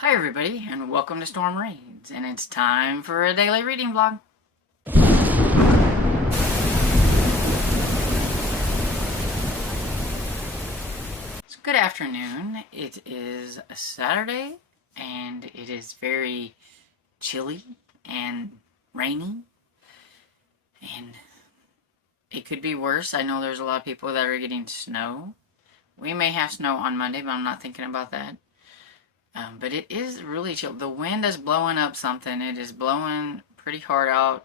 Hi everybody, and welcome to Storm Reads, and it's time for a daily reading vlog. So good afternoon. It is a Saturday, and it is very chilly and rainy, and it could be worse. I know there's a lot of people that are getting snow. We may have snow on Monday, but I'm not thinking about that. But it is really chill. The wind is blowing up something. It is blowing pretty hard out,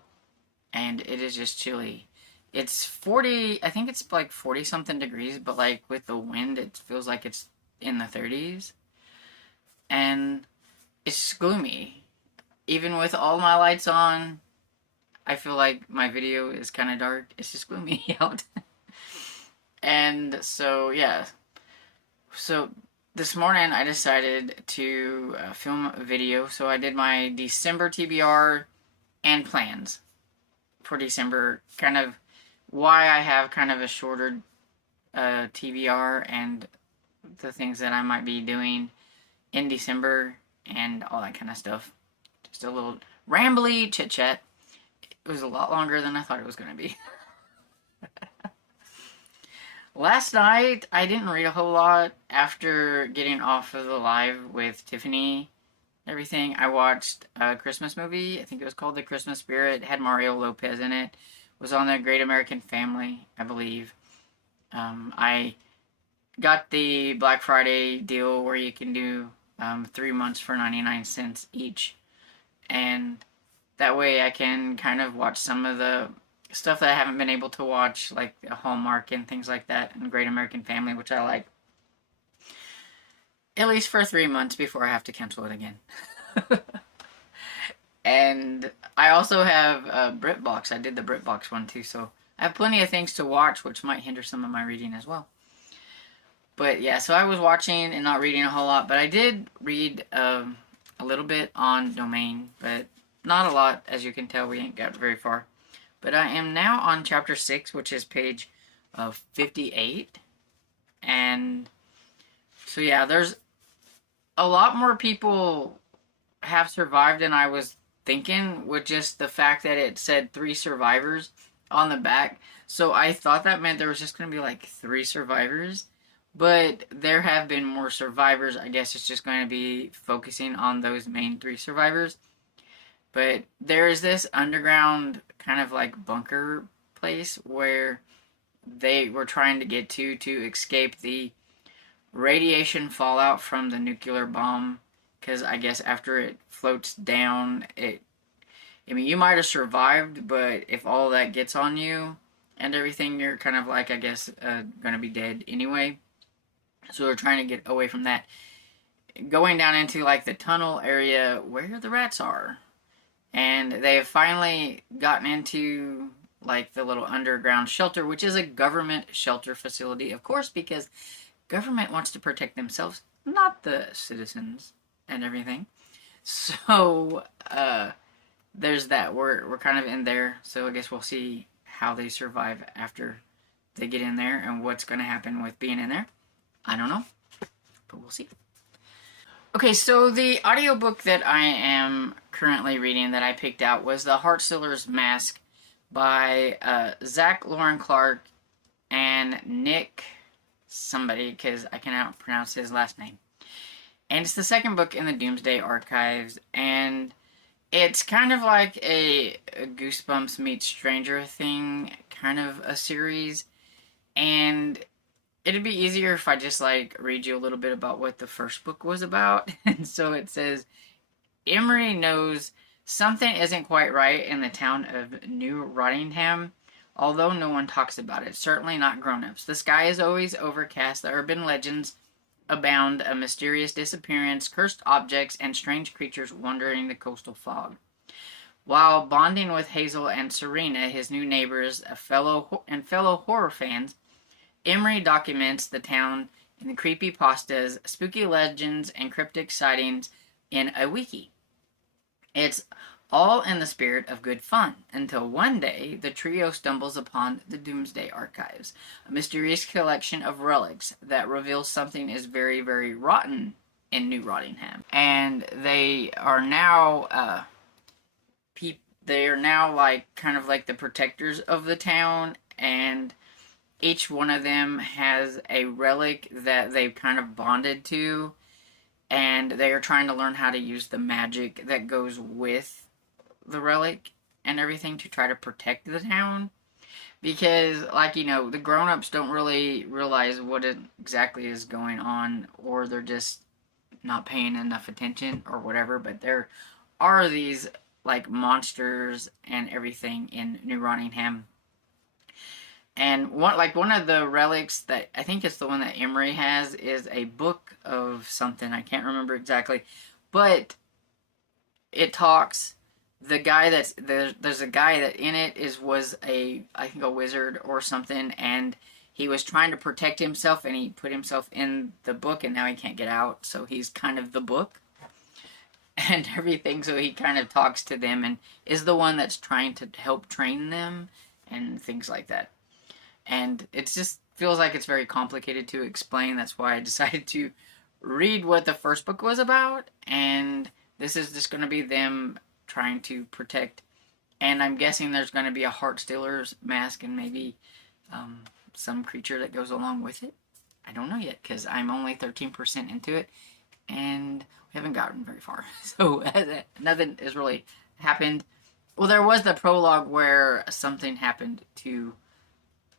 and it is just chilly. It's 40, I think it's like 40 something degrees, but like with the wind, it feels like it's in the 30s. And it's gloomy. Even with all my lights on, I feel like my video is kind of dark. It's just gloomy out. And so, yeah. So this morning I decided to film a video. So I did my December TBR and plans for December, kind of why I have kind of a shorter TBR and the things that I might be doing in December and all that kind of stuff. Just a little rambly chit chat. It was a lot longer than I thought it was going to be. Last night, I didn't read a whole lot after getting off of the live with Tiffany and everything. I watched a Christmas movie. I think it was called The Christmas Spirit. It had Mario Lopez in it. It was on the Great American Family, I believe. I got the Black Friday deal where you can do 3 months for 99 cents each. And that way I can kind of watch some of the stuff that I haven't been able to watch, like Hallmark and things like that, and Great American Family, which I like. At least for 3 months before I have to cancel it again. And I also have BritBox. I did the BritBox one too, so I have plenty of things to watch, which might hinder some of my reading as well. But yeah, so I was watching and not reading a whole lot, but I did read a little bit on Domain, but not a lot. As you can tell, we ain't got very far. But I am now on chapter 6, which is page 58. And so yeah, there's a lot more people have survived than I was thinking, with just the fact that it said 3 survivors on the back. So I thought that meant there was just going to be like 3 survivors. But there have been more survivors. I guess it's just going to be focusing on those main 3 survivors. But there is this underground kind of like bunker place where they were trying to get to escape the radiation fallout from the nuclear bomb. Because I guess after it floats down, I mean, you might have survived, but if all that gets on you and everything, you're kind of like, I guess, going to be dead anyway. So they're trying to get away from that. Going down into like the tunnel area where the rats are. And they have finally gotten into like the little underground shelter, which is a government shelter facility, of course, because government wants to protect themselves, not the citizens and everything. So there's that. We're kind of in there, so I guess we'll see how they survive after they get in there and what's going to happen with being in there. I don't know, but we'll see. Okay, so the audiobook that I am currently reading that I picked out was The Heartstealer's Mask by Zach Lauren Clark and Nick somebody, because I cannot pronounce his last name. And it's the second book in the Doomsday Archives, and it's kind of like a Goosebumps meets Stranger Thing kind of a series. And it'd be easier if I just like read you a little bit about what the first book was about. And so it says, Emery knows something isn't quite right in the town of New Rottingham, although no one talks about it, certainly not grown-ups. The sky is always overcast, the urban legends abound, a mysterious disappearance, cursed objects, and strange creatures wandering the coastal fog. While bonding with Hazel and Serena, his new neighbors, fellow horror fans, Emery documents the town in the creepypastas, spooky legends, and cryptic sightings in a wiki. It's all in the spirit of good fun, until one day the trio stumbles upon the Doomsday Archives, a mysterious collection of relics that reveals something is very, very rotten in New Rottingham. And they are now, they are now like, kind of like the protectors of the town, and each one of them has a relic that they've kind of bonded to, and they are trying to learn how to use the magic that goes with the relic and everything to try to protect the town. Because, like, you know, the grown-ups don't really realize what exactly is going on, or they're just not paying enough attention or whatever, but there are these, like, monsters and everything in New Rottingham. And one of the relics that I think it's the one that Emery has is a book of something. I can't remember exactly, but it talks. The guy that's there's a guy that in it was I think a wizard or something, and he was trying to protect himself, and he put himself in the book, and now he can't get out. So he's kind of the book and everything. So he kind of talks to them and is the one that's trying to help train them and things like that. And it just feels like it's very complicated to explain. That's why I decided to read what the first book was about. And this is just going to be them trying to protect. And I'm guessing there's going to be a Heart Stealer's mask and maybe some creature that goes along with it. I don't know yet because I'm only 13% into it. And we haven't gotten very far. So nothing has really happened. Well, there was the prologue where something happened to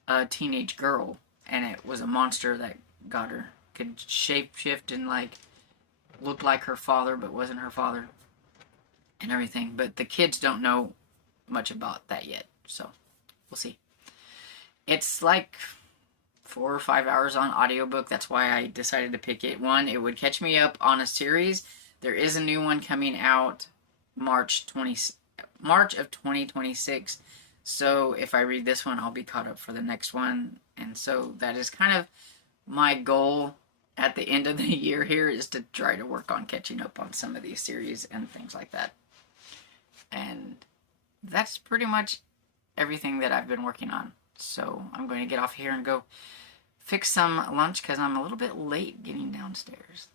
a teenage girl, and it was a monster that got her. Could shape-shift and, like, look like her father, but wasn't her father, and everything. But the kids don't know much about that yet, so we'll see. It's like 4 or 5 hours on audiobook. That's why I decided to pick it. One, it would catch me up on a series. There is a new one coming out March of 2026. So if I read this one, I'll be caught up for the next one. And so that is kind of my goal at the end of the year here, is to try to work on catching up on some of these series and things like that. And that's pretty much everything that I've been working on. So I'm going to get off here and go fix some lunch because I'm a little bit late getting downstairs.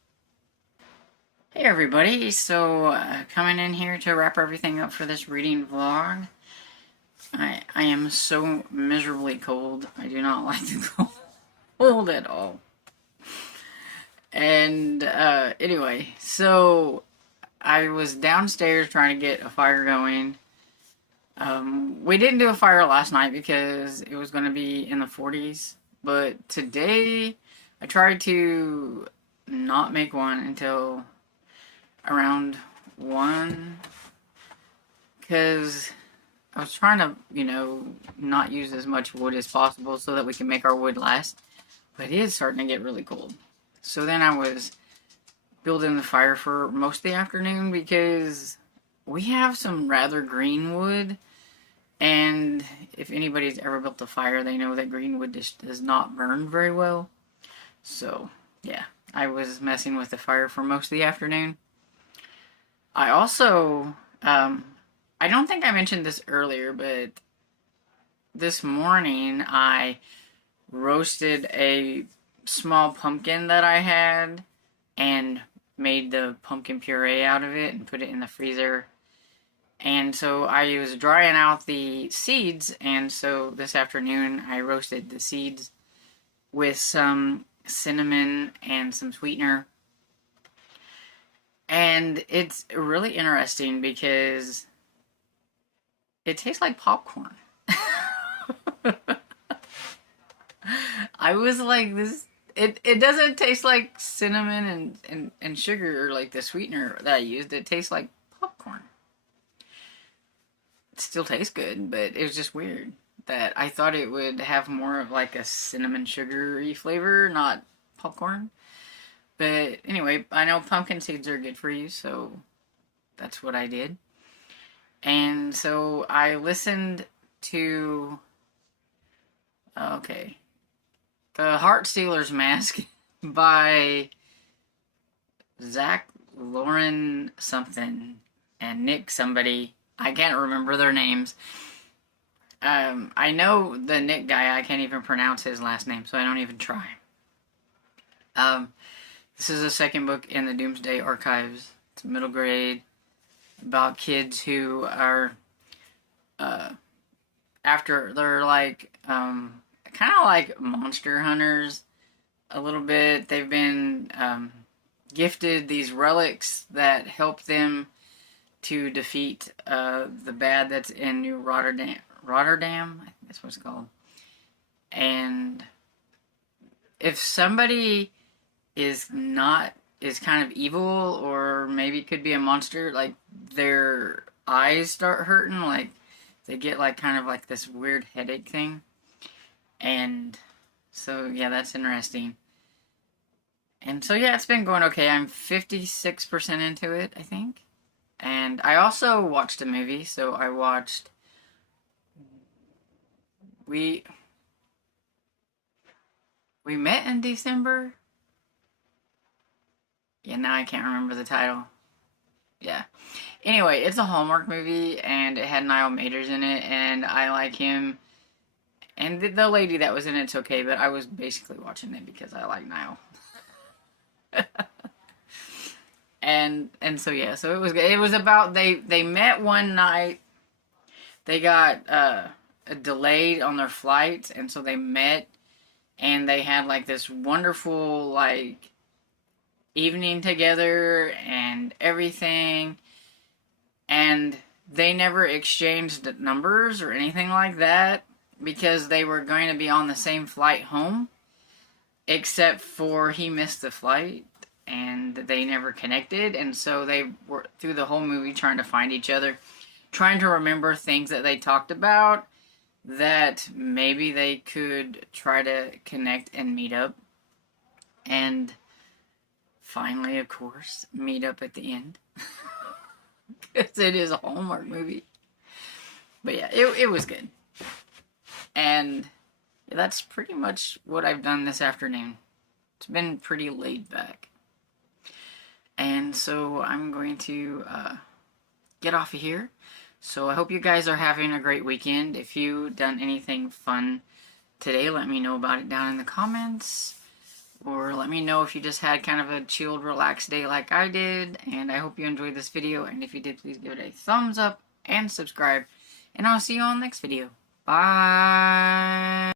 Hey everybody, so coming in here to wrap everything up for this reading vlog. I am so miserably cold. I do not like the cold at all. And anyway, so I was downstairs trying to get a fire going. We didn't do a fire last night because it was going to be in the 40s. But today I tried to not make one until around 1. Because I was trying to, you know, not use as much wood as possible so that we can make our wood last. But it is starting to get really cold. So then I was building the fire for most of the afternoon because we have some rather green wood. And if anybody's ever built a fire, they know that green wood just does not burn very well. So, yeah, I was messing with the fire for most of the afternoon. I also, I don't think I mentioned this earlier, but this morning I roasted a small pumpkin that I had and made the pumpkin puree out of it and put it in the freezer. And so I was drying out the seeds, and so this afternoon I roasted the seeds with some cinnamon and some sweetener. And it's really interesting because it tastes like popcorn. I was like, it doesn't taste like cinnamon and sugar or like the sweetener that I used. It tastes like popcorn. It still tastes good, but it was just weird that I thought it would have more of like a cinnamon sugary flavor, not popcorn. But anyway, I know pumpkin seeds are good for you, so that's what I did. And so I listened to, okay, The Heart Stealer's Mask by Zach Lauren something and Nick somebody. I can't remember their names. I know the Nick guy. I can't even pronounce his last name, so I don't even try. This is the second book in the Doomsday Archives. It's middle grade, about kids who are after they're like kind of like monster hunters a little bit. They've been gifted these relics that help them to defeat the bad that's in New Rotterdam. Rotterdam, I think that's what it's called. And if somebody is kind of evil, or maybe could be a monster, like their eyes start hurting, like they get like kind of like this weird headache thing. And so yeah, that's interesting. And so yeah, it's been going okay. I'm 56% into it, I think. And I also watched a movie. So I watched We Met in December. Yeah, now I can't remember the title. Yeah. Anyway, it's a Hallmark movie, and it had Niall Maters in it, and I like him. And the lady that was in it's okay, but I was basically watching it because I like Niall. and so yeah, so it was about they met one night. They got delayed on their flight, and so they met, and they had like this wonderful like evening together and everything, and they never exchanged numbers or anything like that because they were going to be on the same flight home, except for he missed the flight and they never connected. And so they were through the whole movie trying to find each other, trying to remember things that they talked about that maybe they could try to connect and meet up. And finally, of course, meet up at the end. Because it is a Hallmark movie. But yeah, it was good. And yeah, that's pretty much what I've done this afternoon. It's been pretty laid back. And so I'm going to get off of here. So I hope you guys are having a great weekend. If you've done anything fun today, let me know about it down in the comments. Or let me know if you just had kind of a chilled, relaxed day like I did. And I hope you enjoyed this video. And if you did, please give it a thumbs up and subscribe. And I'll see you on the next video. Bye!